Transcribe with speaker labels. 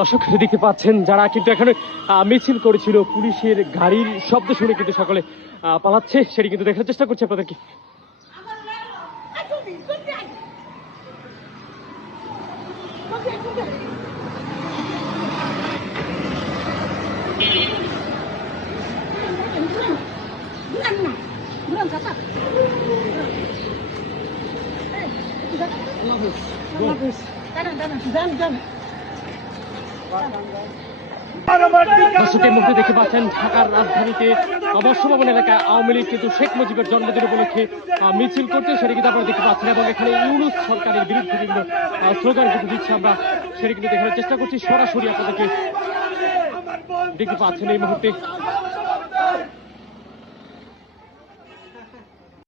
Speaker 1: দর্শক দেখতে পাচ্ছেন যারা কিন্তু এখানে মিছিল করেছিল পুলিশের গাড়ির শব্দ শুনে কিন্তু সকলে পালাচ্ছে। সেটি কিন্তু দেখার চেষ্টা করছে আপনাদেরকে। দর্শকের মধ্যে দেখতে পাচ্ছেন ঢাকার রাজধানীতে বর্ষভবন এলাকায় আওয়ামী লীগ, কিন্তু শেখ মুজিবের জন্মদিন উপলক্ষে মিছিল করছে সেটা কিন্তু আপনারা দেখতে পাচ্ছেন এবং এখানে ইউনুস সরকারের বিরুদ্ধে বিভিন্ন স্লোগান কিন্তু দিচ্ছে আমরা সেটা কিন্তু দেখানোর চেষ্টা করছি। সরাসরি আপনাদেরকে দেখতে পাচ্ছেন এই মুহূর্তে